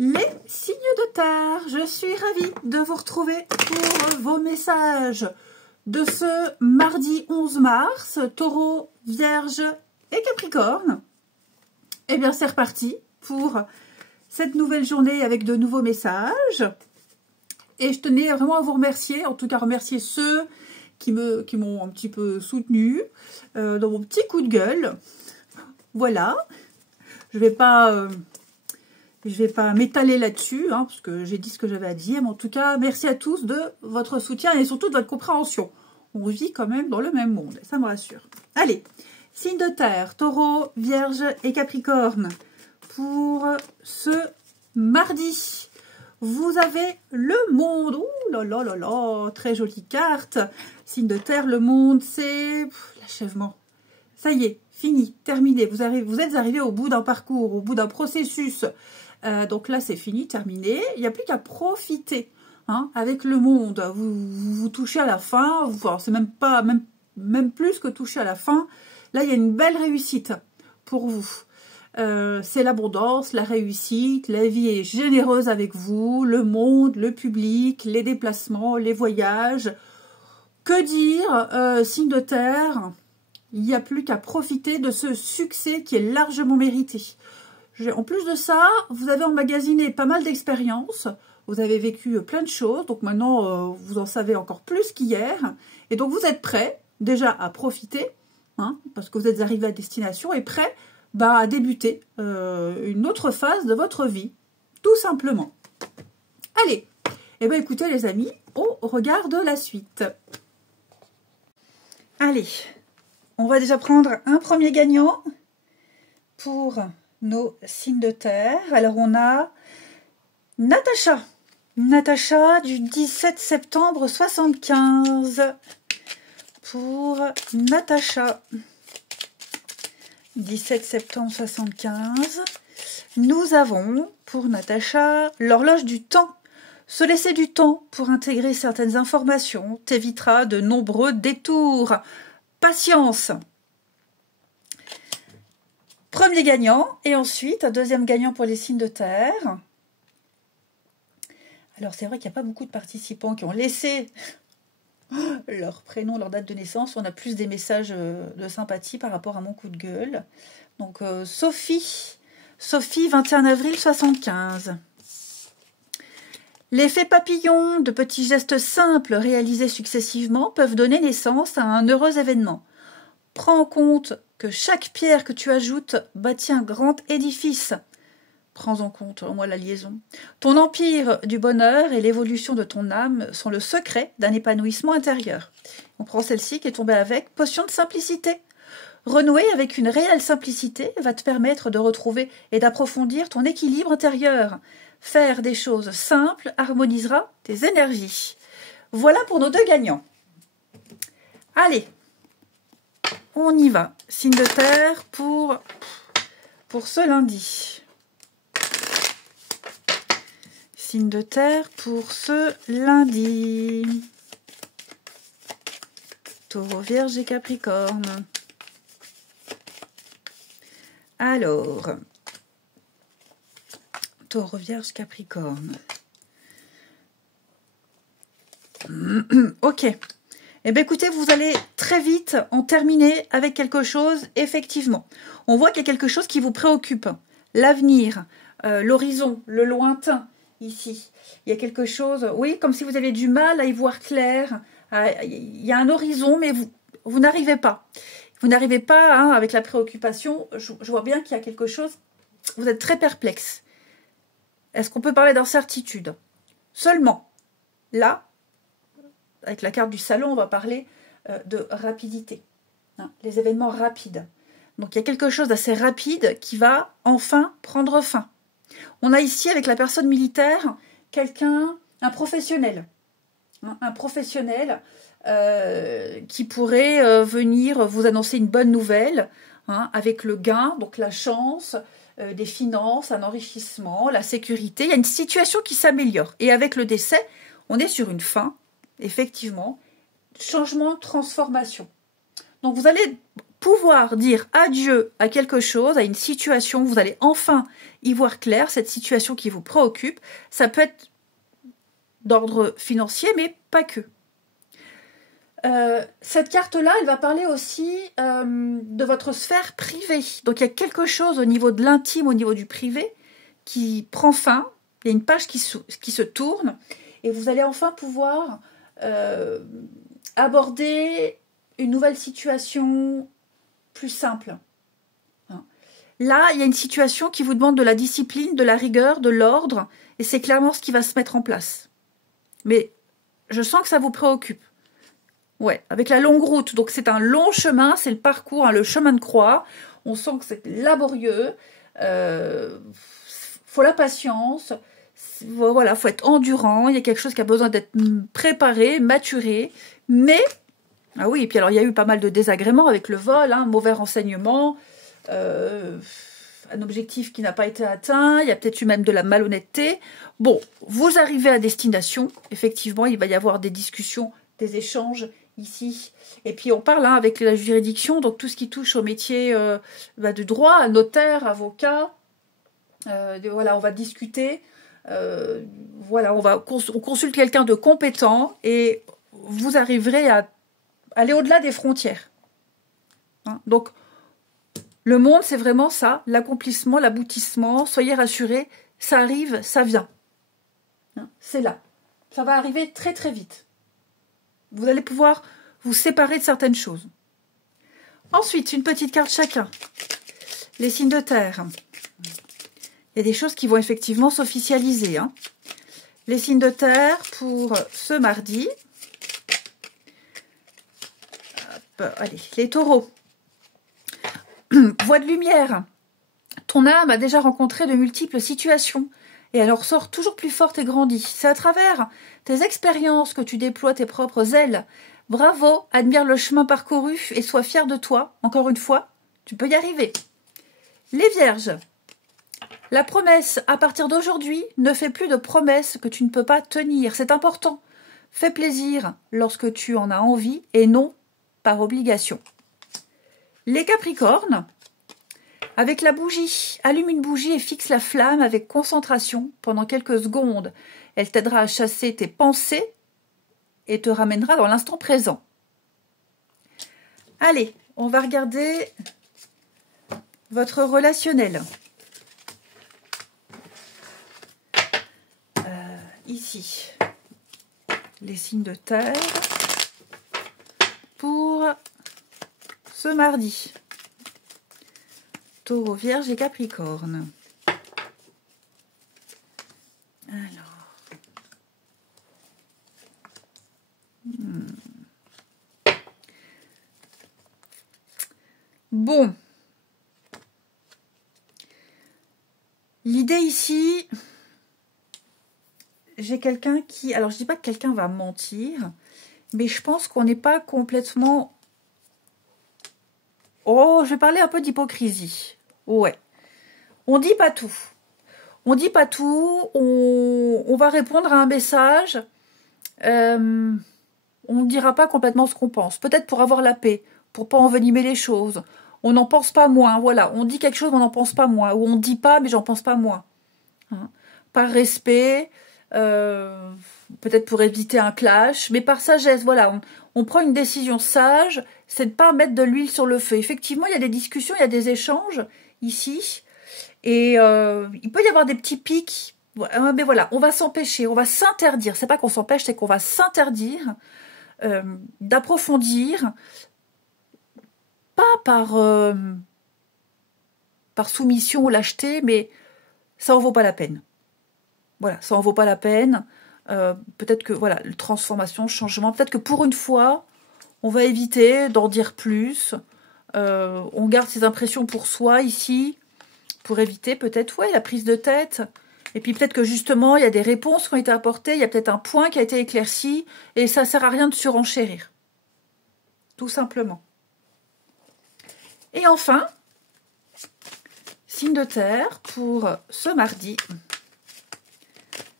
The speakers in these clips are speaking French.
Les signes de terre, je suis ravie de vous retrouver pour vos messages de ce mardi 11 mars, Taureau, Vierge et Capricorne. Eh bien, c'est reparti pour cette nouvelle journée avec de nouveaux messages. Et je tenais vraiment à vous remercier, en tout cas remercier ceux qui m'ont un petit peu soutenu dans mon petit coup de gueule. Voilà, je vais pas m'étaler là-dessus, hein, parce que j'ai dit ce que j'avais à dire. Mais en tout cas, merci à tous de votre soutien et surtout de votre compréhension. On vit quand même dans le même monde, ça me rassure. Allez, signe de terre, Taureau, Vierge et Capricorne. Pour ce mardi, vous avez le monde. Ouh là là là là, très jolie carte. Signe de terre, le monde, c'est l'achèvement. Ça y est, fini, terminé. Vous êtes arrivé au bout d'un parcours, au bout d'un processus. Donc là, c'est fini, terminé. Il n'y a plus qu'à profiter hein, avec le monde. Vous touchez à la fin. C'est même plus que toucher à la fin. Là, il y a une belle réussite pour vous. C'est l'abondance, la réussite, la vie est généreuse avec vous, le monde, le public, les déplacements, les voyages. Que dire, signe de terre, il n'y a plus qu'à profiter de ce succès qui est largement mérité. En plus de ça, vous avez emmagasiné pas mal d'expériences, vous avez vécu plein de choses, donc maintenant vous en savez encore plus qu'hier, et donc vous êtes prêts déjà à profiter, hein, parce que vous êtes arrivé à destination, et prêts à débuter une autre phase de votre vie, tout simplement. Allez, eh bien écoutez les amis, on regarde la suite. Allez, on va déjà prendre un premier gagnant pour nos signes de terre. Alors on a Natacha. Natacha du 17 septembre 75. Pour Natacha. 17 septembre 75. Nous avons pour Natacha l'horloge du temps. Se laisser du temps pour intégrer certaines informations t'évitera de nombreux détours. Patience. Premier gagnant et ensuite un deuxième gagnant pour les signes de terre. Alors c'est vrai qu'il n'y a pas beaucoup de participants qui ont laissé leur prénom, leur date de naissance. On a plus des messages de sympathie par rapport à mon coup de gueule. Donc Sophie, 21 avril 75. L'effet papillon de petits gestes simples réalisés successivement peuvent donner naissance à un heureux événement. Prends en compte que chaque pierre que tu ajoutes bâtit un grand édifice. Prends en compte, moi, la liaison. Ton empire du bonheur et l'évolution de ton âme sont le secret d'un épanouissement intérieur. On prend celle-ci qui est tombée avec potion de simplicité. Renouer avec une réelle simplicité va te permettre de retrouver et d'approfondir ton équilibre intérieur. Faire des choses simples harmonisera tes énergies. Voilà pour nos deux gagnants. Allez, on y va. Signe de terre pour ce lundi. Signe de terre pour ce lundi. Taureau, Vierge et Capricorne. Alors, Taureau, Vierge, Capricorne. Ok. Eh bien, écoutez, vous allez très vite en terminer avec quelque chose, effectivement. On voit qu'il y a quelque chose qui vous préoccupe. L'avenir, l'horizon, le lointain, ici. Il y a quelque chose, oui, comme si vous aviez du mal à y voir clair. Il y a un horizon, mais vous n'arrivez pas. Vous n'arrivez pas, hein, avec la préoccupation. Je vois bien qu'il y a quelque chose. Vous êtes très perplexe. Est-ce qu'on peut parler d'incertitude? Seulement, là, avec la carte du salon, on va parler de rapidité. Hein, les événements rapides. Donc, il y a quelque chose d'assez rapide qui va enfin prendre fin. On a ici, avec la personne militaire, un professionnel. Hein, un professionnel qui pourrait venir vous annoncer une bonne nouvelle, hein, avec le gain, donc la chance, des finances, un enrichissement, la sécurité. Il y a une situation qui s'améliore. Et avec le décès, on est sur une fin, effectivement, changement, transformation. Donc vous allez pouvoir dire adieu à quelque chose, à une situation, vous allez enfin y voir clair, cette situation qui vous préoccupe. Ça peut être d'ordre financier, mais pas que. Cette carte-là, elle va parler aussi de votre sphère privée. Donc il y a quelque chose au niveau de l'intime, au niveau du privé, qui prend fin. Il y a une page qui se tourne et vous allez enfin pouvoir aborder une nouvelle situation plus simple. Là, il y a une situation qui vous demande de la discipline, de la rigueur, de l'ordre, et c'est clairement ce qui va se mettre en place. Mais je sens que ça vous préoccupe. Ouais, avec la longue route, donc c'est un long chemin, c'est le parcours, hein, le chemin de croix. On sent que c'est laborieux, faut la patience, voilà, faut être endurant, il y a quelque chose qui a besoin d'être préparé, maturé, mais, ah oui, et puis alors il y a eu pas mal de désagréments avec le vol, hein, mauvais renseignement, un objectif qui n'a pas été atteint, il y a peut-être eu même de la malhonnêteté. Bon, vous arrivez à destination, effectivement, il va y avoir des discussions, des échanges ici. Et puis on parle avec la juridiction, donc tout ce qui touche au métier de droit, notaire, avocat. Voilà, on va discuter. Voilà, on consulte quelqu'un de compétent et vous arriverez à aller au-delà des frontières. Hein, donc, le monde, c'est vraiment ça, l'accomplissement, l'aboutissement. Soyez rassurés, ça arrive, ça vient. Hein, c'est là. Ça va arriver très très vite. Vous allez pouvoir vous séparer de certaines choses. Ensuite, une petite carte chacun. Les signes de terre. Il y a des choses qui vont effectivement s'officialiser. Hein. Les signes de terre pour ce mardi. Hop, allez, les taureaux. Voix de lumière. Ton âme a déjà rencontré de multiples situations et elle en ressort toujours plus forte et grandie. C'est à travers tes expériences que tu déploies tes propres ailes. Bravo, admire le chemin parcouru et sois fier de toi. Encore une fois, tu peux y arriver. Les vierges. La promesse, à partir d'aujourd'hui, ne fais plus de promesses que tu ne peux pas tenir. C'est important. Fais plaisir lorsque tu en as envie et non par obligation. Les capricornes. Avec la bougie, allume une bougie et fixe la flamme avec concentration pendant quelques secondes. Elle t'aidera à chasser tes pensées et te ramènera dans l'instant présent. Allez, on va regarder votre relationnel. Ici, les signes de terre pour ce mardi. Taureau, Vierge et Capricorne. Alors. Bon. L'idée ici, j'ai quelqu'un qui... Alors, je dis pas que quelqu'un va mentir, mais je pense qu'on n'est pas complètement... Oh, je vais parler un peu d'hypocrisie. Ouais. On dit pas tout. On dit pas tout. On va répondre à un message. On ne dira pas complètement ce qu'on pense. Peut-être pour avoir la paix, pour pas envenimer les choses. On n'en pense pas moins. Voilà. On dit quelque chose, mais on n'en pense pas moins. Ou on dit pas, mais j'en pense pas moins. Hein. Par respect, peut-être pour éviter un clash, mais par sagesse. Voilà. On prend une décision sage, c'est de ne pas mettre de l'huile sur le feu. Effectivement, il y a des discussions, il y a des échanges ici. Et il peut y avoir des petits pics. Mais voilà, on va s'empêcher, on va s'interdire. C'est pas qu'on s'empêche, c'est qu'on va s'interdire d'approfondir. Pas par soumission ou lâcheté, mais ça en vaut pas la peine. Voilà, ça en vaut pas la peine. Peut-être que, voilà, transformation, changement. Peut-être que pour une fois, on va éviter d'en dire plus. On garde ses impressions pour soi ici, pour éviter peut-être, ouais, la prise de tête. Et puis peut-être que justement, il y a des réponses qui ont été apportées, il y a peut-être un point qui a été éclairci, et ça ne sert à rien de surenchérir. Tout simplement. Et enfin, signe de terre pour ce mardi.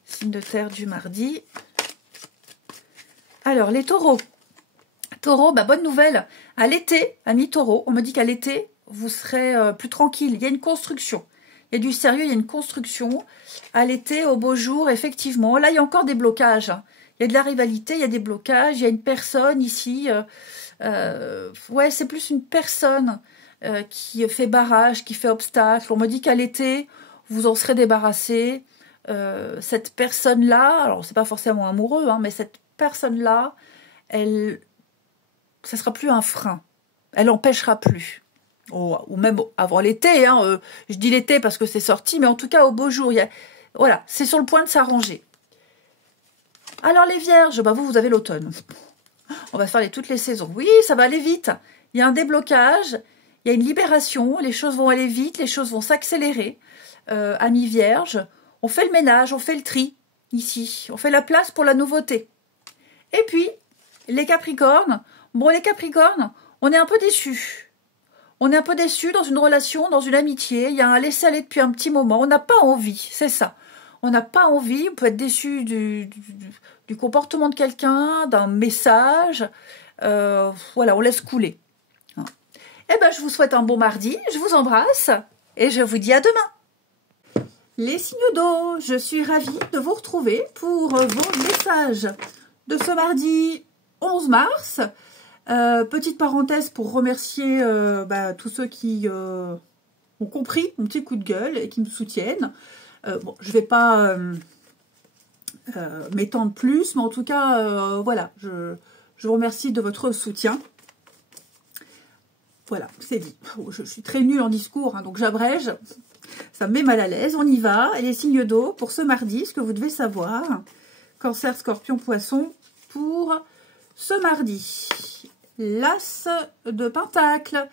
Signe de terre du mardi. Alors, les taureaux. Taureau, bonne nouvelle. À l'été, amis taureaux, on me dit qu'à l'été, vous serez plus tranquille. Il y a une construction. Il y a du sérieux, il y a une construction. À l'été, au beau jour, effectivement. Là, il y a encore des blocages. Il y a de la rivalité, il y a des blocages. Il y a une personne ici. Ouais, c'est plus une personne qui fait barrage, qui fait obstacle. On me dit qu'à l'été, vous en serez débarrassé. Cette personne-là, alors c'est pas forcément amoureux, hein, mais cette personne-là, ça sera plus un frein. Elle n'empêchera plus. Ou même avant l'été, hein, je dis l'été parce que c'est sorti, mais en tout cas au beau jour, voilà, c'est sur le point de s'arranger. Alors les vierges, bah vous avez l'automne. On va faire toutes les saisons. Oui, ça va aller vite. Il y a un déblocage, il y a une libération, les choses vont aller vite, les choses vont s'accélérer. Amis vierges, on fait le ménage, on fait le tri ici, on fait la place pour la nouveauté. Et puis, les capricornes, bon les capricornes, on est un peu déçus. On est un peu déçus dans une relation, dans une amitié. Il y a un laisser-aller depuis un petit moment. On n'a pas envie, c'est ça. On n'a pas envie, on peut être déçu du comportement de quelqu'un, d'un message. Voilà, on laisse couler. Eh bien, je vous souhaite un bon mardi, je vous embrasse et je vous dis à demain. Les signes d'eau, je suis ravie de vous retrouver pour vos messages de ce mardi 11 mars. Petite parenthèse pour remercier tous ceux qui ont compris mon petit coup de gueule et qui me soutiennent. Bon, je ne vais pas m'étendre plus, mais en tout cas, voilà, je vous remercie de votre soutien. Voilà, c'est dit. Je suis très nulle en discours, hein, donc j'abrège. Ça me met mal à l'aise. On y va. Et les signes d'eau pour ce mardi, ce que vous devez savoir. Cancer, Scorpion, Poisson pour ce mardi. L'As de Pentacle.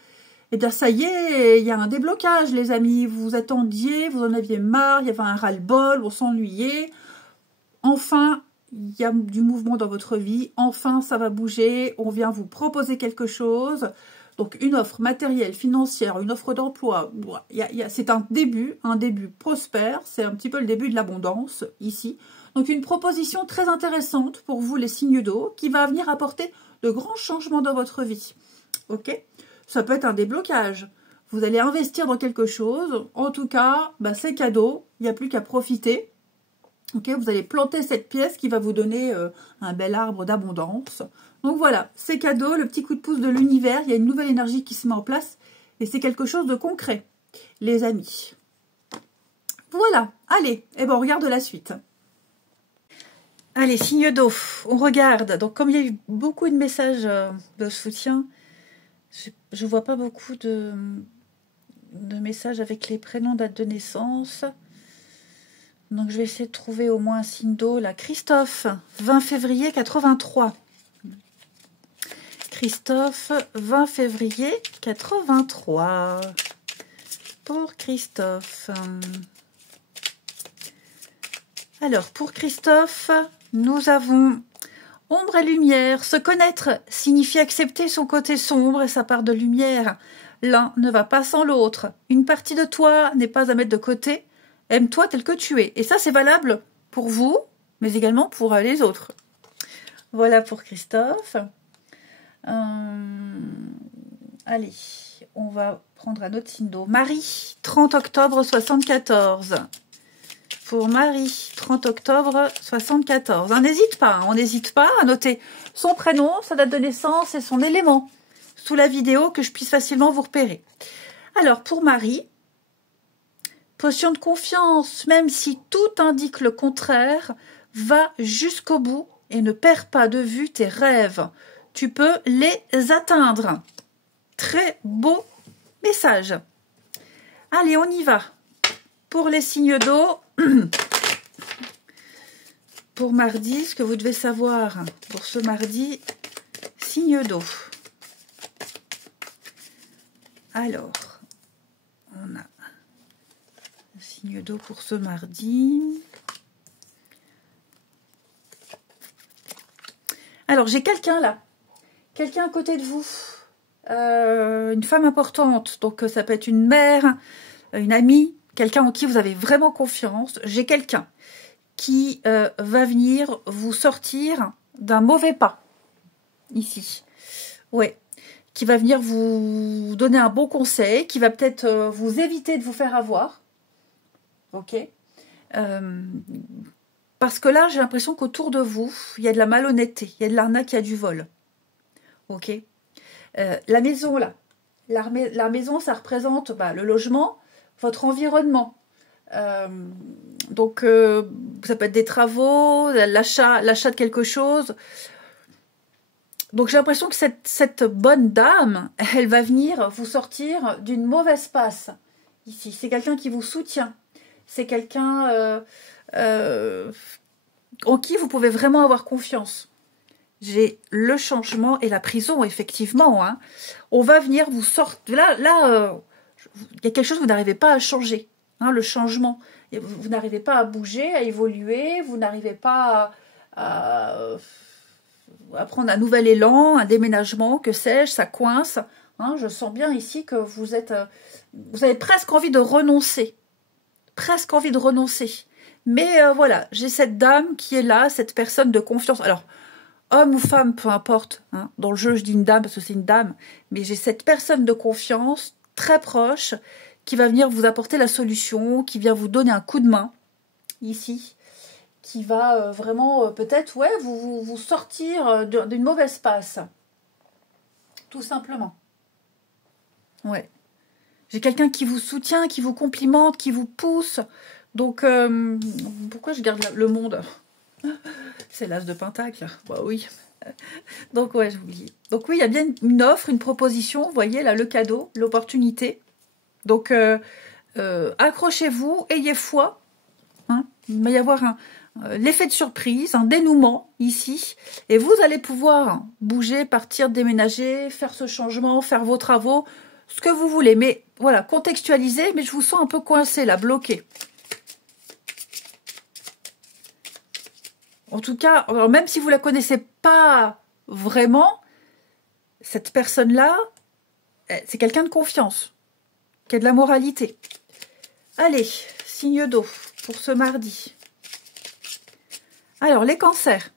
Eh bien, ça y est, il y a un déblocage, les amis. Vous vous attendiez, vous en aviez marre, il y avait un ras-le-bol, on s'ennuyait. Enfin, il y a du mouvement dans votre vie. Enfin, ça va bouger. On vient vous proposer quelque chose. Donc, une offre matérielle, financière, une offre d'emploi. C'est un début prospère. C'est un petit peu le début de l'abondance, ici. Donc, une proposition très intéressante pour vous, les signes d'eau, qui va venir apporter de grands changements dans votre vie. Ok ? Ça peut être un déblocage. Vous allez investir dans quelque chose. En tout cas, c'est cadeau. Il n'y a plus qu'à profiter. Ok ? Vous allez planter cette pièce qui va vous donner un bel arbre d'abondance. Donc voilà, c'est cadeau, le petit coup de pouce de l'univers. Il y a une nouvelle énergie qui se met en place. Et c'est quelque chose de concret, les amis. Voilà, allez, on regarde la suite. Allez, signe d'eau, on regarde. Donc, comme il y a eu beaucoup de messages de soutien, je ne vois pas beaucoup de messages avec les prénoms, date de naissance. Donc, je vais essayer de trouver au moins un signe d'eau. Là, Christophe, 20 février 83. Christophe, 20 février 83. Pour Christophe. Alors, pour Christophe, nous avons ombre et lumière. Se connaître signifie accepter son côté sombre et sa part de lumière. L'un ne va pas sans l'autre. Une partie de toi n'est pas à mettre de côté. Aime-toi tel que tu es. Et ça, c'est valable pour vous, mais également pour les autres. Voilà pour Christophe. Allez, on va prendre un autre signe d'eau. Marie, 30 octobre 74. Pour Marie, 30 octobre 74. On n'hésite pas à noter son prénom, sa date de naissance et son élément sous la vidéo que je puisse facilement vous repérer. Alors, pour Marie, potion de confiance, même si tout indique le contraire, va jusqu'au bout et ne perds pas de vue tes rêves. Tu peux les atteindre. Très beau message. Allez, on y va. Pour les signes d'eau, pour mardi, ce que vous devez savoir pour ce mardi, signe d'eau. Alors, on a le signe d'eau pour ce mardi. Alors, j'ai quelqu'un là. Quelqu'un à côté de vous, une femme importante, donc ça peut être une mère, une amie, quelqu'un en qui vous avez vraiment confiance. J'ai quelqu'un qui va venir vous sortir d'un mauvais pas, ici. Ouais, qui va venir vous donner un bon conseil, qui va peut-être vous éviter de vous faire avoir. Ok. Parce que là, j'ai l'impression qu'autour de vous, il y a de la malhonnêteté, il y a de l'arnaque, il y a du vol. Ok. La maison, là. La maison, ça représente le logement, votre environnement. Donc, ça peut être des travaux, l'achat de quelque chose. Donc, j'ai l'impression que cette bonne dame, elle va venir vous sortir d'une mauvaise passe. Ici, c'est quelqu'un qui vous soutient. C'est quelqu'un en qui vous pouvez vraiment avoir confiance. J'ai le changement et la prison, effectivement. Hein. On va venir vous sortir... Là, il y a quelque chose que vous n'arrivez pas à changer. Hein, le changement. Vous n'arrivez pas à bouger, à évoluer. Vous n'arrivez pas à prendre un nouvel élan, un déménagement, que sais-je, ça coince. Hein, je sens bien ici que vous avez presque envie de renoncer. Presque envie de renoncer. Mais voilà, j'ai cette dame qui est là, cette personne de confiance. Alors, homme ou femme, peu importe. Hein, dans le jeu, je dis une dame parce que c'est une dame. Mais j'ai cette personne de confiance, très proche, qui va venir vous apporter la solution, qui vient vous donner un coup de main, ici, qui va vraiment, peut-être, ouais, vous sortir d'une mauvaise passe. Tout simplement. Ouais. J'ai quelqu'un qui vous soutient, qui vous complimente, qui vous pousse. Donc, pourquoi je garde le monde? C'est l'as de Pentacle. Bah oui. Donc, ouais, j'ai oublié. Donc, oui, il y a bien une offre, une proposition. Vous voyez, là, le cadeau, l'opportunité. Donc, accrochez-vous, ayez foi. Hein. Il va y avoir l'effet de surprise, un dénouement ici. Et vous allez pouvoir bouger, partir, déménager, faire ce changement, faire vos travaux, ce que vous voulez. Mais voilà, contextualiser, mais je vous sens un peu coincé, là, bloqué. En tout cas, alors même si vous ne la connaissez pas vraiment, cette personne-là, c'est quelqu'un de confiance, qui a de la moralité. Allez, signe d'eau pour ce mardi. Alors, les cancers.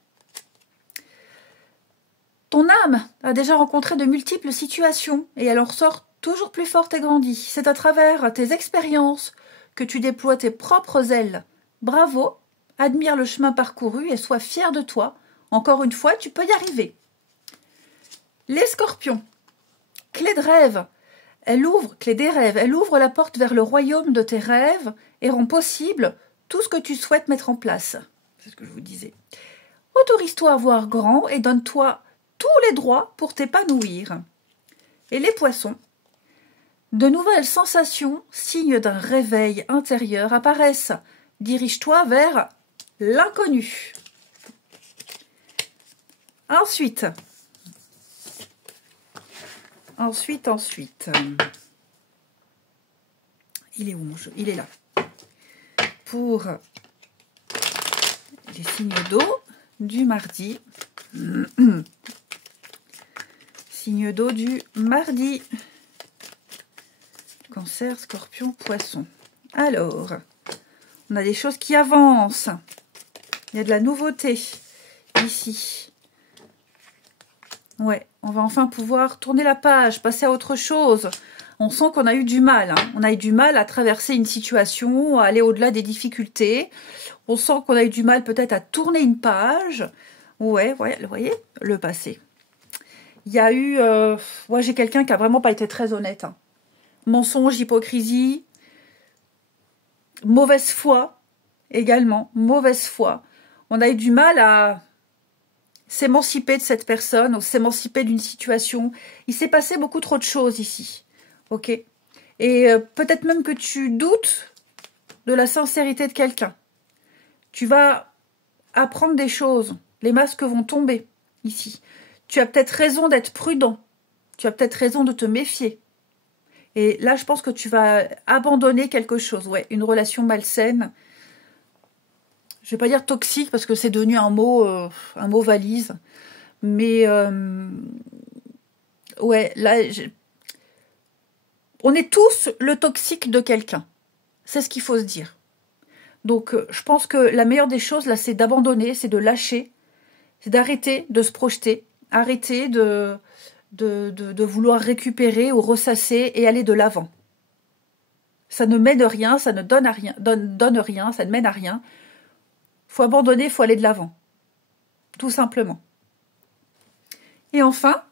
Ton âme a déjà rencontré de multiples situations et elle en ressort toujours plus forte et grandie. C'est à travers tes expériences que tu déploies tes propres ailes. Bravo! Admire le chemin parcouru et sois fier de toi. Encore une fois, tu peux y arriver. Les scorpions. Clé de rêve. Clé des rêves. Elle ouvre la porte vers le royaume de tes rêves et rend possible tout ce que tu souhaites mettre en place. C'est ce que je vous disais. Autorise-toi à voir grand et donne-toi tous les droits pour t'épanouir. Et les poissons. De nouvelles sensations, signes d'un réveil intérieur, apparaissent. Dirige-toi vers l'inconnu. Ensuite. Il est où mon jeu? Il est là. Pour les signes d'eau du mardi. Signe d'eau du mardi. Cancer, scorpion, poisson. Alors, on a des choses qui avancent. Il y a de la nouveauté ici. Ouais, on va enfin pouvoir tourner la page, passer à autre chose. On sent qu'on a eu du mal. Hein. On a eu du mal à traverser une situation, à aller au-delà des difficultés. On sent qu'on a eu du mal peut-être à tourner une page. Ouais, vous voyez, le passé. Il y a eu... moi, j'ai quelqu'un qui a vraiment pas été très honnête. Hein. Mensonge, hypocrisie, mauvaise foi également, mauvaise foi. On a eu du mal à s'émanciper de cette personne, ou s'émanciper d'une situation. Il s'est passé beaucoup trop de choses ici. Ok. Et peut-être même que tu doutes de la sincérité de quelqu'un. Tu vas apprendre des choses. Les masques vont tomber ici. Tu as peut-être raison d'être prudent. Tu as peut-être raison de te méfier. Et là, je pense que tu vas abandonner quelque chose. Ouais, une relation malsaine. Je vais pas dire toxique parce que c'est devenu un mot valise. Mais ouais, là, on est tous le toxique de quelqu'un. C'est ce qu'il faut se dire. Donc, je pense que la meilleure des choses, là, c'est d'abandonner, c'est de lâcher, c'est d'arrêter de se projeter, arrêter de de vouloir récupérer ou ressasser et aller de l'avant. Ça ne mène rien, ça ne donne rien, donne rien, ça ne mène à rien. Faut abandonner, faut aller de l'avant. Tout simplement. Et enfin,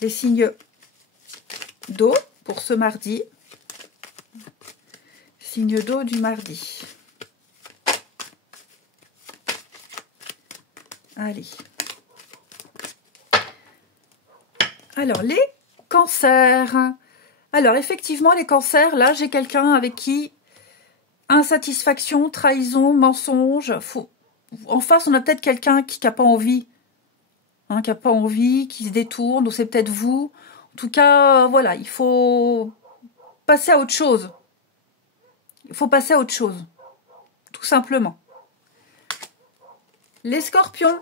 les signes d'eau pour ce mardi. Signe d'eau du mardi. Allez. Alors, les cancers. Alors, effectivement, les cancers, là, j'ai quelqu'un avec qui insatisfaction, trahison, mensonge. En face, on a peut-être quelqu'un qui n'a pas envie. Hein, qui n'a pas envie, qui se détourne, ou c'est peut-être vous. En tout cas, voilà, il faut passer à autre chose. Il faut passer à autre chose. Tout simplement. Les scorpions.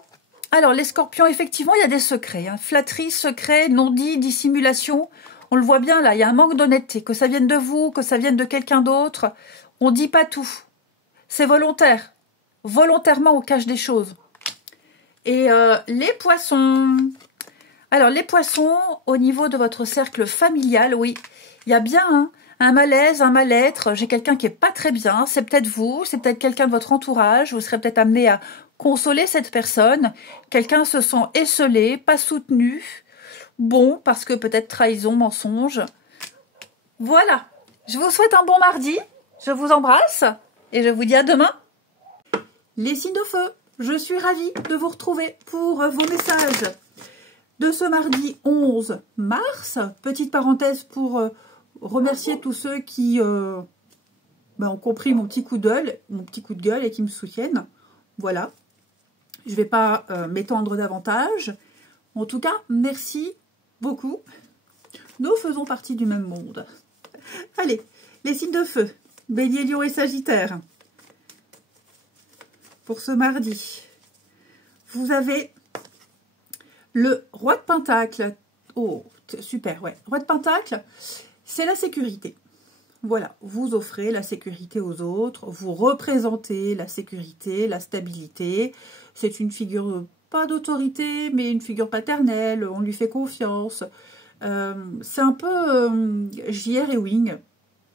Alors, les scorpions, effectivement, il y a des secrets. Hein. Flatterie, secret, non-dit, dissimulation. On le voit bien là, il y a un manque d'honnêteté. Que ça vienne de vous, que ça vienne de quelqu'un d'autre. On ne dit pas tout. C'est volontaire. Volontairement, on cache des choses. Et les poissons. Alors, les poissons, au niveau de votre cercle familial, oui, il y a bien un malaise, un mal-être. J'ai quelqu'un qui n'est pas très bien. C'est peut-être vous, c'est peut-être quelqu'un de votre entourage. Vous serez peut-être amené à consoler cette personne. Quelqu'un se sent esseulé, pas soutenu. Bon, parce que peut-être trahison, mensonge. Voilà. Je vous souhaite un bon mardi. Je vous embrasse. Et je vous dis à demain. Les signes de feu. Je suis ravie de vous retrouver pour vos messages de ce mardi 11 mars. Petite parenthèse pour remercier tous ceux qui ont compris mon petit coup de gueule et qui me soutiennent. Voilà. Je ne vais pas m'étendre davantage. En tout cas, merci beaucoup. Nous faisons partie du même monde. Allez, les signes de feu. Bélier, Lion et Sagittaire. Pour ce mardi, vous avez le roi de Pentacle. Oh, super, ouais. Roi de Pentacle, c'est la sécurité. Voilà, vous offrez la sécurité aux autres, vous représentez la sécurité, la stabilité. C'est une figure, pas d'autorité, mais une figure paternelle, on lui fait confiance. C'est un peu J.R. Ewing,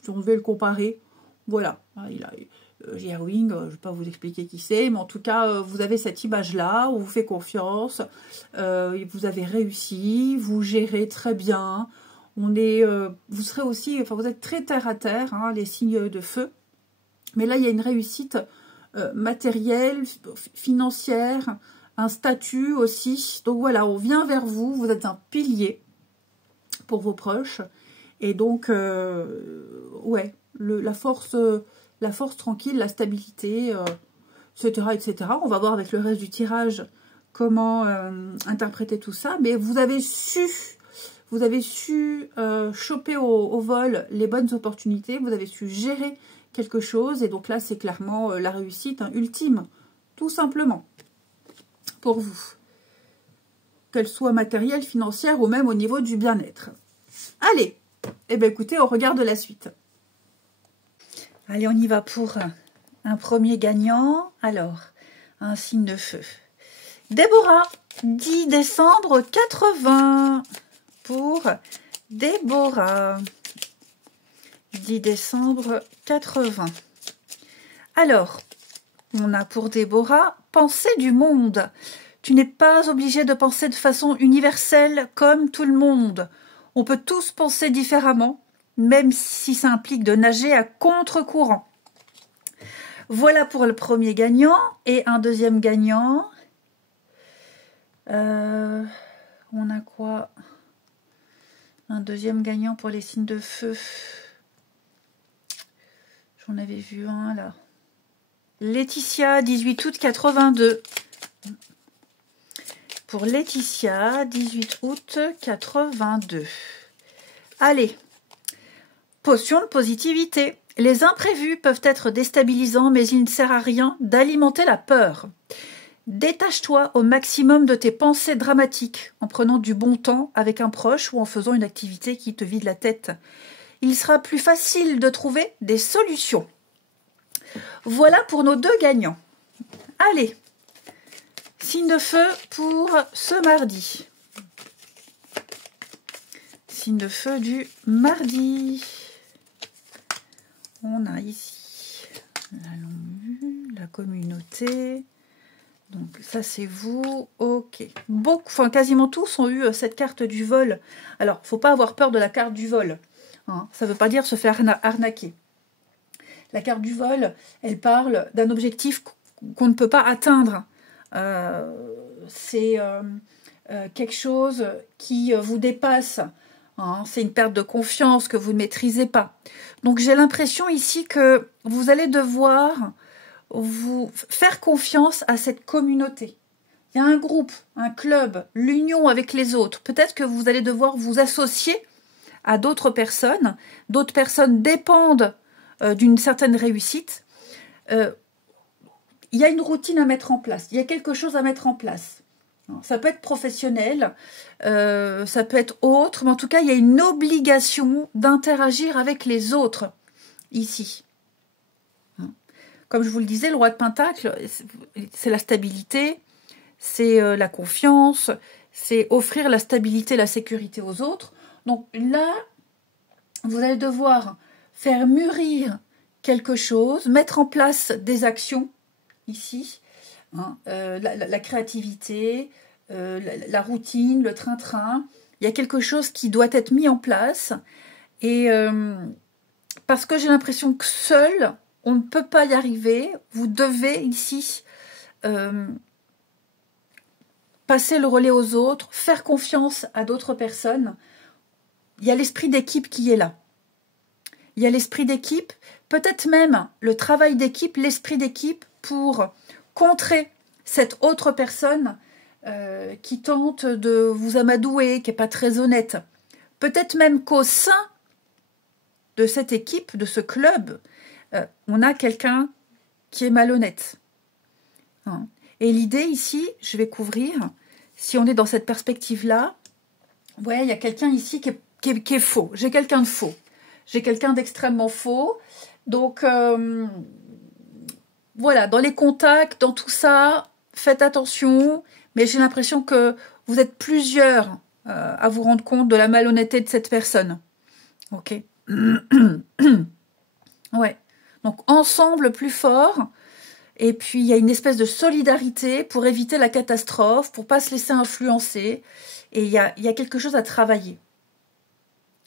si on devait le comparer. Voilà, J.R. Ewing, je ne vais pas vous expliquer qui c'est, mais en tout cas, vous avez cette image-là, on vous fait confiance, vous avez réussi, vous gérez très bien. Vous serez aussi, enfin vous êtes très terre à terre, hein, les signes de feu. Mais là, il y a une réussite matérielle, financière, un statut aussi. Donc voilà, on vient vers vous, vous êtes un pilier pour vos proches. Et donc, ouais, la force tranquille, la stabilité, etc., etc. On va voir avec le reste du tirage comment interpréter tout ça. Mais vous avez su choper au vol les bonnes opportunités, vous avez su gérer quelque chose, et donc là, c'est clairement la réussite ultime, tout simplement, pour vous. Qu'elle soit matérielle, financière, ou même au niveau du bien-être. Allez, eh bien écoutez, on regarde la suite. Allez, on y va pour un premier gagnant. Alors, un signe de feu. Déborah, 10 décembre 80. Pour Déborah, 10 décembre 80. Alors, on a pour Déborah, pensée du monde. Tu n'es pas obligé de penser de façon universelle comme tout le monde. On peut tous penser différemment, même si ça implique de nager à contre-courant. Voilà pour le premier gagnant. Et un deuxième gagnant. On a quoi ? Un deuxième gagnant pour les signes de feu. J'en avais vu un là. Laetitia, 18 août 82. Pour Laetitia, 18 août 82. Allez. Potion de positivité. Les imprévus peuvent être déstabilisants, mais il ne sert à rien d'alimenter la peur. Détache-toi au maximum de tes pensées dramatiques en prenant du bon temps avec un proche ou en faisant une activité qui te vide la tête. Il sera plus facile de trouver des solutions. Voilà pour nos deux gagnants. Allez, signe de feu pour ce mardi. signe de feu du mardi. On a ici la longue, la communauté. Donc ça c'est vous, ok. Beaucoup, enfin quasiment tous ont eu cette carte du vol. Alors, faut pas avoir peur de la carte du vol. Hein. Ça veut pas dire se faire arnaquer. La carte du vol, elle parle d'un objectif qu'on ne peut pas atteindre. C'est quelque chose qui vous dépasse. Hein. C'est une perte de confiance que vous ne maîtrisez pas. Donc j'ai l'impression ici que vous allez devoir vous faire confiance à cette communauté. Il y a un groupe, un club, l'union avec les autres. Peut-être que vous allez devoir vous associer à d'autres personnes. D'autres personnes dépendent d'une certaine réussite. Il y a une routine à mettre en place. Il y a quelque chose à mettre en place. Ça peut être professionnel, ça peut être autre, mais en tout cas, il y a une obligation d'interagir avec les autres ici. Comme je vous le disais, le roi de Pentacle, c'est la stabilité, c'est la confiance, c'est offrir la stabilité, la sécurité aux autres. Donc là, vous allez devoir faire mûrir quelque chose, mettre en place des actions, ici, hein, la créativité, la routine, le train-train. Il y a quelque chose qui doit être mis en place. Et parce que j'ai l'impression que seul, on ne peut pas y arriver. Vous devez ici passer le relais aux autres, faire confiance à d'autres personnes. Il y a l'esprit d'équipe qui est là. Il y a l'esprit d'équipe, peut-être même le travail d'équipe, l'esprit d'équipe pour contrer cette autre personne qui tente de vous amadouer, qui n'est pas très honnête. Peut-être même qu'au sein de cette équipe, de ce club, on a quelqu'un qui est malhonnête. Hein. Et l'idée ici, je vais couvrir, si on est dans cette perspective-là, ouais, il y a quelqu'un ici qui est faux. J'ai quelqu'un de faux. J'ai quelqu'un d'extrêmement faux. Donc, voilà, dans les contacts, dans tout ça, faites attention. Mais j'ai l'impression que vous êtes plusieurs à vous rendre compte de la malhonnêteté de cette personne. Ok. Ouais. Donc, ensemble, plus fort. Et puis, il y a une espèce de solidarité pour éviter la catastrophe, pour ne pas se laisser influencer. Et il y a quelque chose à travailler.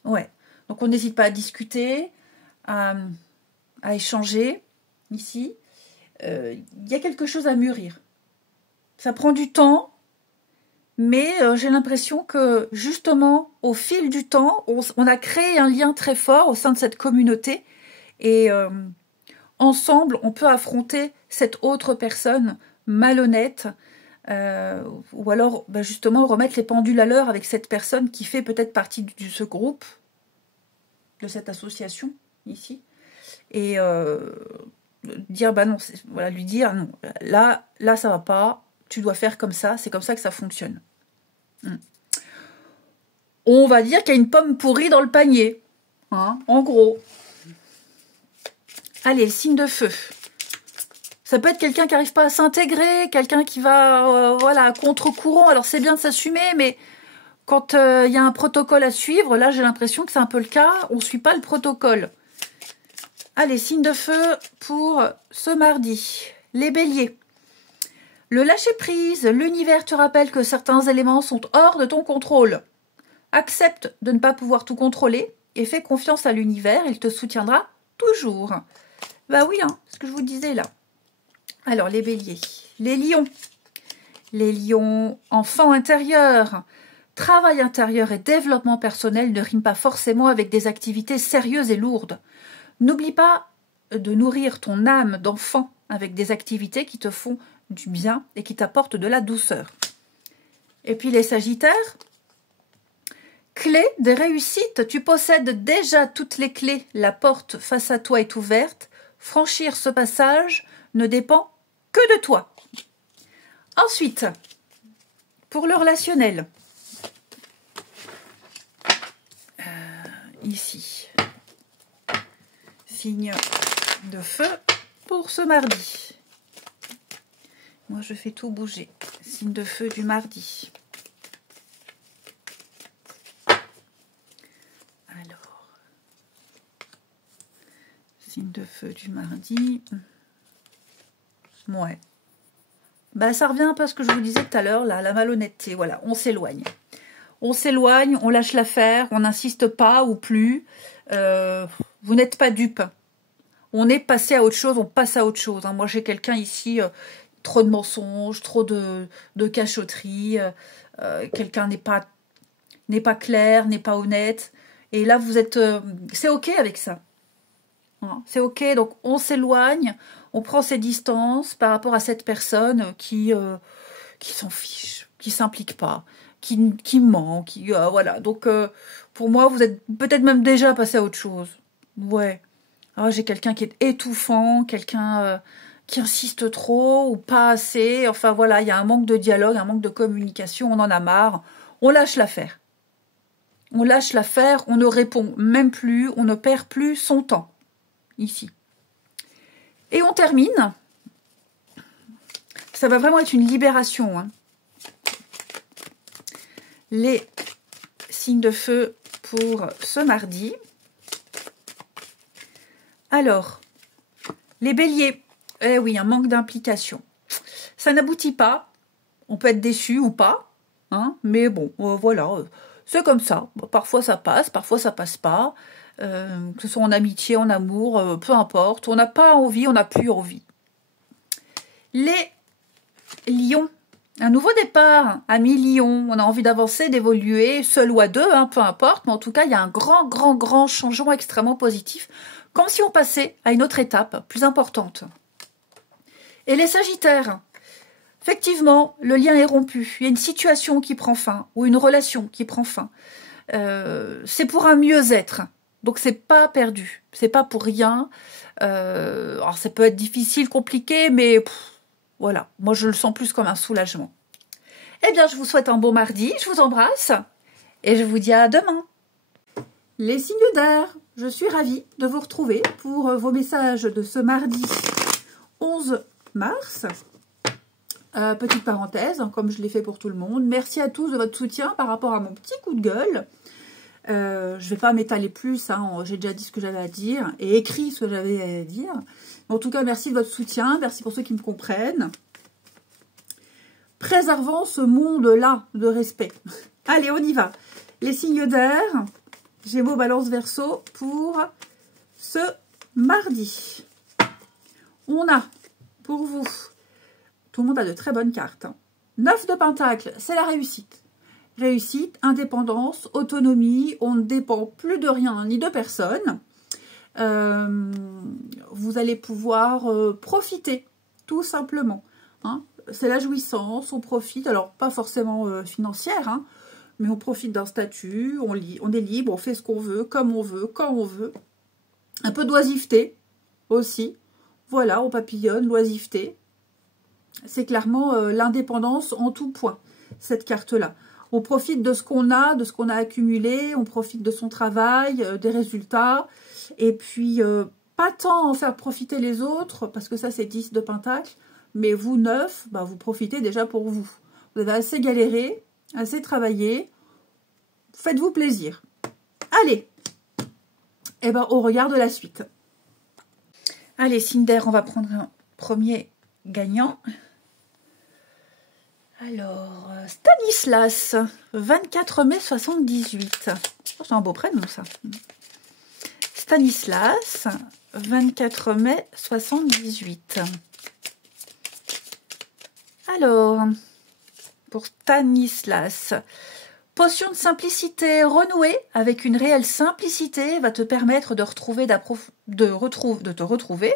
Ouais. Donc, on n'hésite pas à discuter, à échanger, ici. Il y a quelque chose à mûrir. Ça prend du temps, mais j'ai l'impression que, justement, au fil du temps, on a créé un lien très fort au sein de cette communauté. Et ensemble, on peut affronter cette autre personne malhonnête, ou alors, justement, remettre les pendules à l'heure avec cette personne qui fait peut-être partie de ce groupe, de cette association, ici. Et dire, non, voilà, lui dire, non, là, ça va pas, tu dois faire comme ça, c'est comme ça que ça fonctionne. On va dire qu'il y a une pomme pourrie dans le panier, hein, en gros. Allez, le signe de feu. Ça peut être quelqu'un qui n'arrive pas à s'intégrer, quelqu'un qui va, voilà, contre-courant. Alors, c'est bien de s'assumer, mais quand il y a un protocole à suivre, là, j'ai l'impression que c'est un peu le cas. On ne suit pas le protocole. Allez, signe de feu pour ce mardi. Les béliers. Le lâcher-prise, l'univers te rappelle que certains éléments sont hors de ton contrôle. Accepte de ne pas pouvoir tout contrôler et fais confiance à l'univers, il te soutiendra toujours. Bah oui, hein, ce que je vous disais là. Alors, les béliers. Les lions. Les lions, enfants intérieurs. Travail intérieur et développement personnel ne riment pas forcément avec des activités sérieuses et lourdes. N'oublie pas de nourrir ton âme d'enfant avec des activités qui te font du bien et qui t'apportent de la douceur. Et puis les sagittaires. Clé des réussites, tu possèdes déjà toutes les clés. La porte face à toi est ouverte. Franchir ce passage ne dépend que de toi. Ensuite, pour le relationnel. Ici. Signe de feu pour ce mardi. Moi, je fais tout bouger. Signe de feu du mardi. Signe de feu du mardi. Ouais. Bah, ça revient un peu à ce que je vous disais tout à l'heure, là, la malhonnêteté. Voilà, on s'éloigne. On s'éloigne, on lâche l'affaire, on n'insiste pas ou plus. Vous n'êtes pas dupe. On est passé à autre chose, on passe à autre chose. Hein. Moi, j'ai quelqu'un ici, trop de mensonges, trop de cachotterie. Quelqu'un n'est pas clair, n'est pas honnête. Et là, vous êtes... c'est OK avec ça. Hein, c'est OK, donc on s'éloigne, on prend ses distances par rapport à cette personne qui s'en fiche, qui s'implique pas, qui ment, voilà. Donc, pour moi, vous êtes peut-être même déjà passé à autre chose. Ouais. Ah, j'ai quelqu'un qui est étouffant, quelqu'un qui insiste trop ou pas assez. Enfin, voilà, il y a un manque de dialogue, un manque de communication, on en a marre. On lâche l'affaire. On lâche l'affaire, on ne répond même plus, on ne perd plus son temps. Ici. Et on termine. Ça va vraiment être une libération. Hein. Les signes de feu pour ce mardi. Alors, les béliers. Eh oui, un manque d'implication. Ça n'aboutit pas. On peut être déçu ou pas. Hein, mais bon, voilà. C'est comme ça. Parfois ça passe pas. Que ce soit en amitié, en amour, peu importe. On n'a pas envie, on n'a plus envie. Les lions. Un nouveau départ, amis lions. On a envie d'avancer, d'évoluer, seul ou à deux, hein, peu importe. Mais en tout cas, il y a un grand changement extrêmement positif. Comme si on passait à une autre étape, plus importante. Et les sagittaires. Effectivement, le lien est rompu. Il y a une situation qui prend fin, ou une relation qui prend fin. C'est pour un mieux-être. Donc, c'est pas perdu. C'est pas pour rien. Alors, ça peut être difficile, compliqué, mais voilà. Moi, je le sens plus comme un soulagement. Eh bien, je vous souhaite un bon mardi. Je vous embrasse. Et je vous dis à demain. Les signes d'air. Je suis ravie de vous retrouver pour vos messages de ce mardi 11 mars. Petite parenthèse, hein, comme je l'ai fait pour tout le monde. Merci à tous de votre soutien par rapport à mon petit coup de gueule. Je ne vais pas m'étaler plus, hein, j'ai déjà dit ce que j'avais à dire et écrit ce que j'avais à dire. En tout cas, merci de votre soutien, merci pour ceux qui me comprennent. Préservons ce monde-là de respect. Allez, on y va. Les signes d'air, Gémeaux, Balance, Verseau pour ce mardi. On a pour vous, tout le monde a de très bonnes cartes. 9 de Pentacles, c'est la réussite. Réussite, indépendance, autonomie, on ne dépend plus de rien ni de personne. Vous allez pouvoir profiter, tout simplement. Hein. C'est la jouissance, on profite, alors pas forcément financière, hein, mais on profite d'un statut, on est libre, on fait ce qu'on veut, comme on veut, quand on veut. Un peu d'oisiveté aussi. Voilà, on papillonne, l'oisiveté. C'est clairement l'indépendance en tout point, cette carte-là. On profite de ce qu'on a, de ce qu'on a accumulé, on profite de son travail, des résultats. Et puis, pas tant en faire profiter les autres, parce que ça, c'est 10 de Pentacle. Mais vous, 9, bah, vous profitez déjà pour vous. Vous avez assez galéré, assez travaillé. Faites-vous plaisir. Allez, et ben, on regarde la suite. Allez, signe d'air, on va prendre un premier gagnant. Alors, Stanislas, 24 mai 78. C'est un beau prénom, ça. Stanislas, 24 mai 78. Alors, pour Stanislas, potion de simplicité, renouer avec une réelle simplicité va te permettre de te retrouver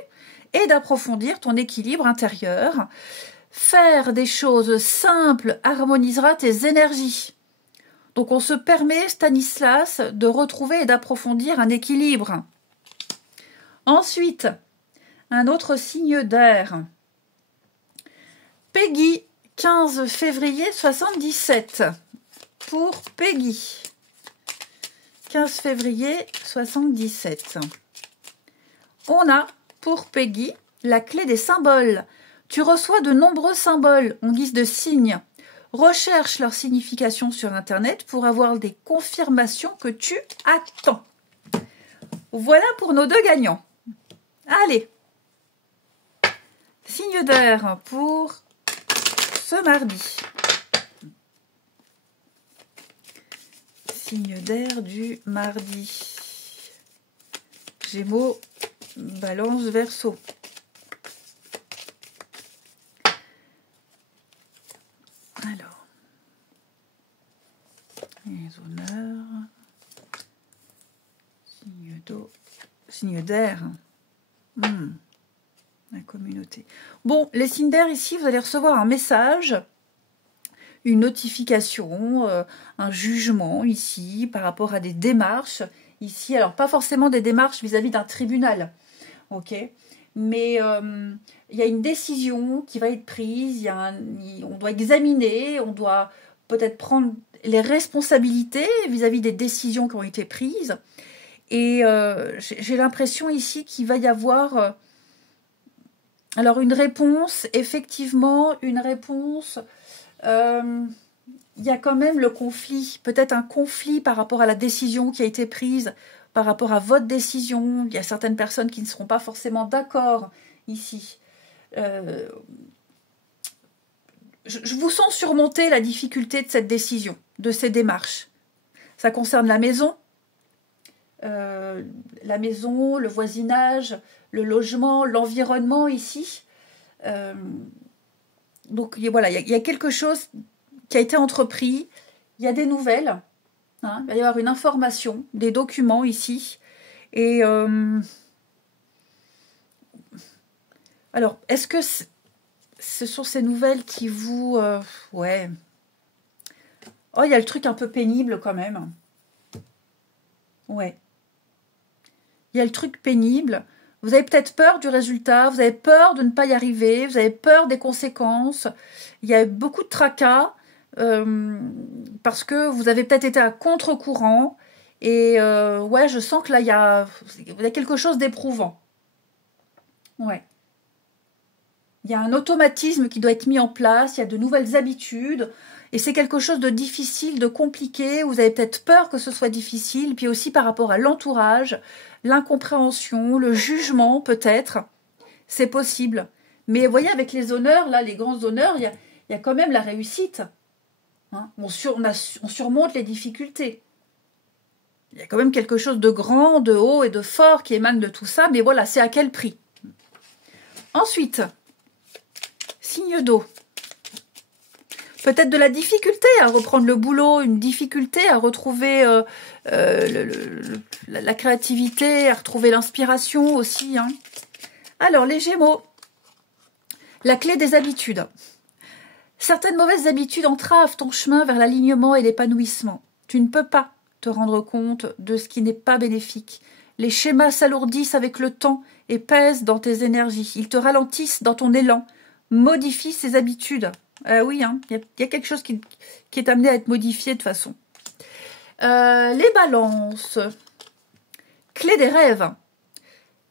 et d'approfondir ton équilibre intérieur. Faire des choses simples harmonisera tes énergies. Donc on se permet, Stanislas, de retrouver et d'approfondir un équilibre. Ensuite, un autre signe d'air. Peggy, 15 février 77. Pour Peggy. 15 février 77. On a pour Peggy la clé des symboles. Tu reçois de nombreux symboles en guise de signes. Recherche leur signification sur Internet pour avoir des confirmations que tu attends. Voilà pour nos deux gagnants. Allez, signe d'air pour ce mardi. Signe d'air du mardi. Gémeaux, Balance, Verseau. Alors, les honneurs, signe d'eau, signe d'air. La communauté. Bon, les signes d'air ici, vous allez recevoir un message, une notification, un jugement ici par rapport à des démarches. Ici, alors pas forcément des démarches vis-à-vis d'un tribunal, ok, mais il y a une décision qui va être prise, on doit examiner, on doit peut-être prendre les responsabilités vis-à-vis des décisions qui ont été prises. Et j'ai l'impression ici qu'il va y avoir alors une réponse, effectivement, une réponse. Il y a quand même le conflit, peut-être un conflit par rapport à la décision qui a été prise, par rapport à votre décision. Il y a certaines personnes qui ne seront pas forcément d'accord ici. Je vous sens surmonter la difficulté de cette décision, de ces démarches. Ça concerne la maison, le voisinage, le logement, l'environnement ici. Donc voilà, il y a quelque chose qui a été entrepris, il y a des nouvelles, hein, il va y avoir une information, des documents ici. Et alors, est-ce que ce sont ces nouvelles qui vous... ouais. Oh, il y a le truc un peu pénible quand même. Ouais. Il y a le truc pénible. Vous avez peut-être peur du résultat, vous avez peur de ne pas y arriver, vous avez peur des conséquences. Il y a beaucoup de tracas parce que vous avez peut-être été à contre-courant. Et ouais, je sens que là, il y a quelque chose d'éprouvant. Ouais. Il y a un automatisme qui doit être mis en place, il y a de nouvelles habitudes. Et c'est quelque chose de difficile, de compliqué. Vous avez peut-être peur que ce soit difficile. Puis aussi par rapport à l'entourage, l'incompréhension, le jugement peut-être. C'est possible. Mais vous voyez, avec les honneurs, là, les grands honneurs, il y a quand même la réussite. Hein, on surmonte les difficultés. Il y a quand même quelque chose de grand, de haut et de fort qui émane de tout ça. Mais voilà, c'est à quel prix? Ensuite, signe d'eau. Peut-être de la difficulté à reprendre le boulot, une difficulté à retrouver la créativité, à retrouver l'inspiration aussi. Hein. Alors, les Gémeaux, la clé des habitudes. Certaines mauvaises habitudes entravent ton chemin vers l'alignement et l'épanouissement. Tu ne peux pas te rendre compte de ce qui n'est pas bénéfique. Les schémas s'alourdissent avec le temps et pèsent dans tes énergies. Ils te ralentissent dans ton élan, modifient ces habitudes. Oui, hein, y a quelque chose qui est amené à être modifié de toute façon. Les balances. Clé des rêves.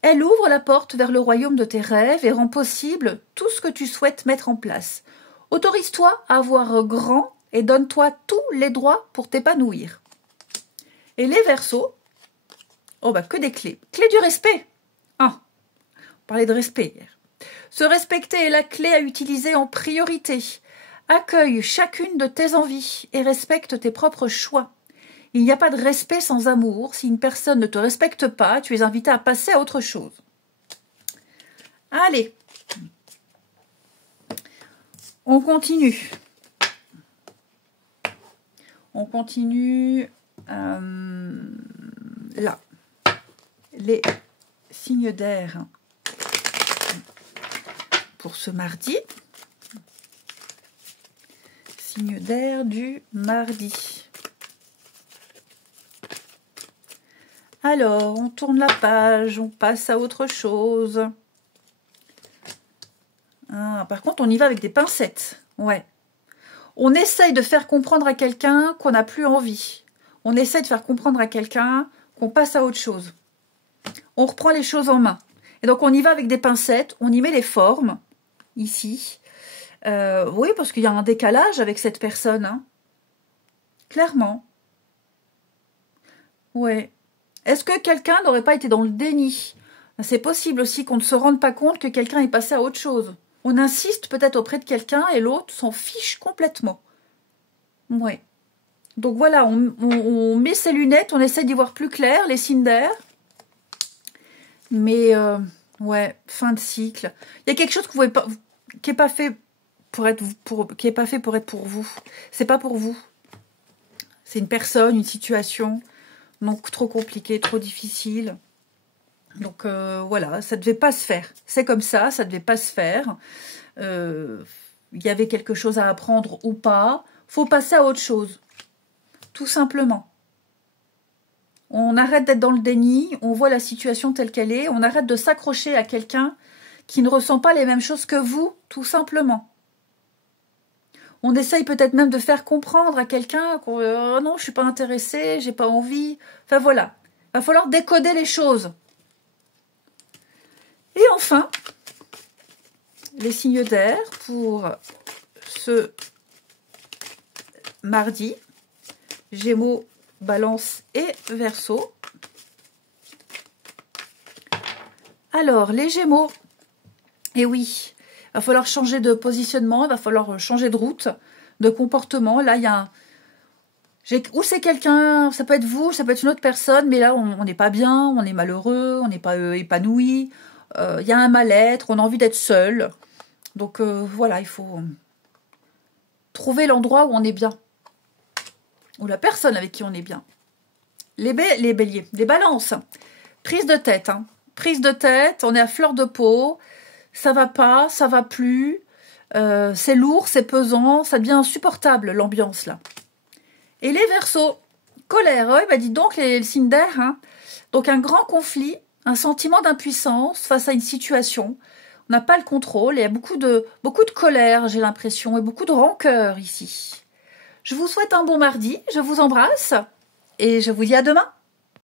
Elle ouvre la porte vers le royaume de tes rêves et rend possible tout ce que tu souhaites mettre en place. Autorise-toi à voir grand et donne-toi tous les droits pour t'épanouir. Et les Verseaux, oh bah que des clés. Clé du respect. Ah, on parlait de respect hier. Se respecter est la clé à utiliser en priorité. Accueille chacune de tes envies et respecte tes propres choix. Il n'y a pas de respect sans amour. Si une personne ne te respecte pas, tu es invité à passer à autre chose. Allez. On continue. On continue là. Les signes d'air pour ce mardi. Signe d'air du mardi. Alors, on tourne la page, on passe à autre chose. Ah, par contre, on y va avec des pincettes. Ouais. On essaye de faire comprendre à quelqu'un qu'on n'a plus envie. On essaye de faire comprendre à quelqu'un qu'on passe à autre chose. On reprend les choses en main. Et donc, on y va avec des pincettes, on y met les formes, ici. Oui, parce qu'il y a un décalage avec cette personne. Hein. Clairement. Ouais. Est-ce que quelqu'un n'aurait pas été dans le déni C'est possible aussi qu'on ne se rende pas compte que quelqu'un est passé à autre chose. On insiste peut-être auprès de quelqu'un et l'autre s'en fiche complètement. Ouais. Donc voilà, on met ses lunettes, on essaie d'y voir plus clair, les signes d'air. Mais ouais, fin de cycle. Il y a quelque chose que vous pouvez pas, qui n'est pas fait pour être pour vous. C'est pas pour vous. C'est une personne, une situation, donc trop compliquée, trop difficile. Donc voilà, ça ne devait pas se faire. C'est comme ça ne devait pas se faire. Il y avait quelque chose à apprendre ou pas. Faut passer à autre chose. Tout simplement. On arrête d'être dans le déni, on voit la situation telle qu'elle est, on arrête de s'accrocher à quelqu'un qui ne ressent pas les mêmes choses que vous, tout simplement. On essaye peut-être même de faire comprendre à quelqu'un qu'on oh non, je suis pas intéressée, j'ai pas envie. Enfin voilà, va falloir décoder les choses. Et enfin, les signes d'air pour ce mardi, Gémeaux, Balance et Verseau. Alors, les Gémeaux, eh oui, il va falloir changer de positionnement, il va falloir changer de route, de comportement. Là, il y a ou c'est quelqu'un, ça peut être vous, ça peut être une autre personne, mais là, on n'est pas bien, on est malheureux, on n'est pas épanoui. Il y a un mal-être, on a envie d'être seul. Donc voilà, il faut trouver l'endroit où on est bien. Ou la personne avec qui on est bien. Les béliers, les balances. Prise de tête. Hein. Prise de tête, on est à fleur de peau. Ça va pas, ça va plus. C'est lourd, c'est pesant. Ça devient insupportable, l'ambiance là. Et les verseaux. Colère, ouais, bah dis donc, les signes d'air. Hein. Donc un grand conflit, un sentiment d'impuissance face à une situation. On n'a pas le contrôle. Et il y a beaucoup de colère, j'ai l'impression, et beaucoup de rancœur ici. Je vous souhaite un bon mardi, je vous embrasse et je vous dis à demain.